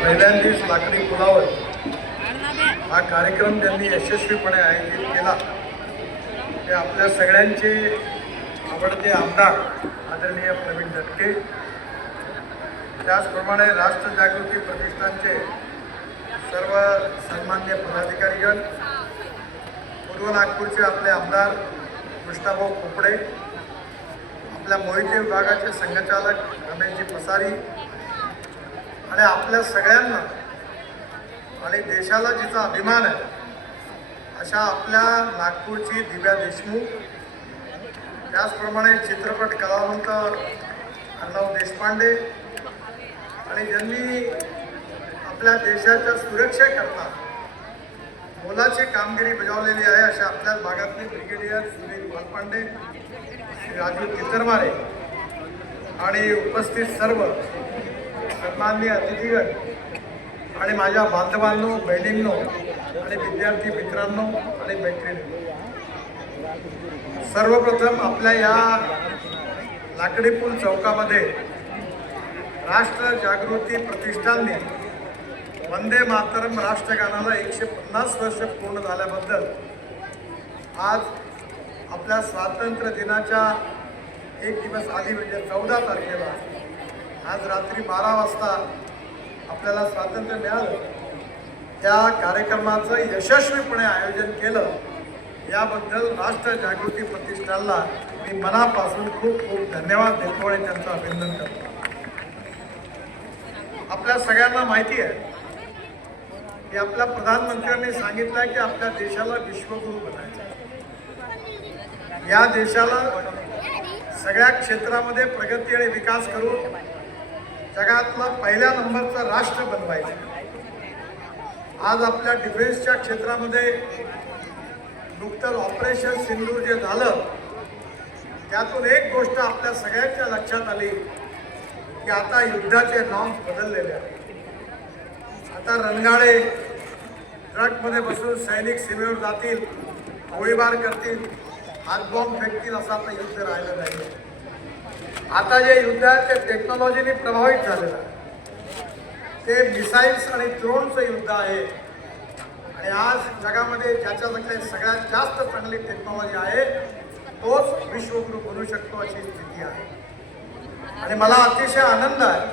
पहिल्यांदाच लाकडी पुलावर हा कार्यक्रम त्यांनी यशस्वीपणे आयोजित केला. ते आपल्या सगळ्यांचे आवडते आमदार आदरणीय प्रवीण दटके. त्याचप्रमाणे राष्ट्र जागृती प्रतिष्ठानचे सर्व सन्मान्य पदाधिकारीगण पूर्व नागपूरचे आपले आमदार कृष्णाभाऊ खोपडे आपल्या मोहिते विभागाचे संघचालक रमेशजी पसारी आणि आपल्या सगळ्यांना आणि देशाला जिचा अभिमान आहे अशा आपल्या नागपूरची दिव्या देशमुख त्याचप्रमाणे चित्रपट कलावंत अर्णव देशपांडे आणि ज्यांनी आपल्या देशाच्या सुरक्षेकरता मोलाची कामगिरी बजावलेली आहे अशा आपल्याच भागातले ब्रिगेडियर सुनील वालपांडे श्री राजू तितरमारे आणि उपस्थित सर्व माननीय अतिथीगण आणि माझ्या बांधवांनो बहिणींनो आणि विद्यार्थी मित्रांनो आणि मैत्रिणी. सर्वप्रथम आपल्या या लाकडी पूल चौकामध्ये राष्ट्र जागृती प्रतिष्ठानने वंदे मातरम राष्ट्रगानाला एकशे पन्नास वर्ष पूर्ण झाल्याबद्दल आज आपल्या स्वातंत्र्य दिनाच्या एक दिवस आधी म्हणजे चौदा तारखेला आज रात्री बारा वाजता आपल्याला स्वातंत्र्य मिळालं. त्या कार्यक्रमाचं यशस्वीपणे आयोजन केलं. याबद्दल राष्ट्र जागृती प्रतिष्ठानला मी मनापासून खूप खूप धन्यवाद देतो आणि त्यांचं अभिनंदन करतो. आपल्या सगळ्यांना माहिती आहे की आपल्या प्रधानमंत्र्यांनी सांगितलं आहे की आपल्या देशाला विश्वगुरु बनायचं आहे. या देशाला सगळ्या क्षेत्रामध्ये प्रगती आणि विकास करून जगातला पहिल्या नंबरचं राष्ट्र बनवायचं. आज आपल्या डिफेन्सच्या क्षेत्रामध्ये नुकतंच ऑपरेशन सिंदूर जे झालं त्यातून एक गोष्ट आपल्या सगळ्यांच्या लक्षात आली की आता युद्धाचे नॉर्म्स बदललेले आहेत. आता रणगाडे ट्रकमध्ये बसून सैनिक सीमेवर जातील गोळीबार करतील हातबॉम्ब फेकतील असं आता युद्ध राहिलं नाही. आता जे युद्ध आहे ते टेक्नॉलॉजीने प्रभावित झालेलं आहे. ते मिसाईल्स आणि ड्रोनचं युद्ध आहे. आणि आज जगामध्ये ज्याच्याकडे सगळ्यात जास्त चांगली टेक्नॉलॉजी आहे तोच विश्वगुरू बनू शकतो अशी स्थिती आहे. आणि मला अतिशय आनंद आहे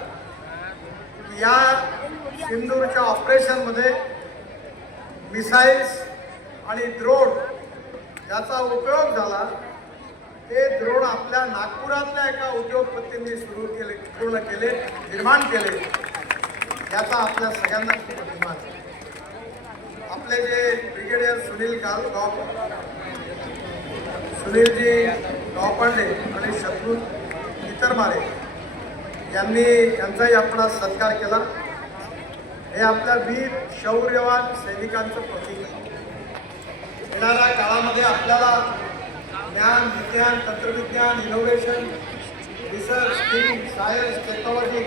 की या सिंदूरच्या ऑपरेशनमध्ये मिसाईल्स आणि ड्रोन याचा उपयोग झाला. ते द्रोण आपल्या नागपुरातल्या एका उद्योगपतींनी सुरू केले पूर्ण केले निर्माण केले. याचा आपल्या सगळ्यांना खूप अभिमान आपले जे ब्रिगेडियर सुनील गाव गाव सुनीलजी गावपांडे आणि शत्रू इतरमारे यांनी यांचाही आपण सत्कार केला. हे आपल्या वीर शौर्यवान सैनिकांचं प्रतीक येणाऱ्या काळामध्ये आपल्याला જ્ઞાન વિજ્ઞાન તંત્રવિજ્ઞાન innovation research scheme science technology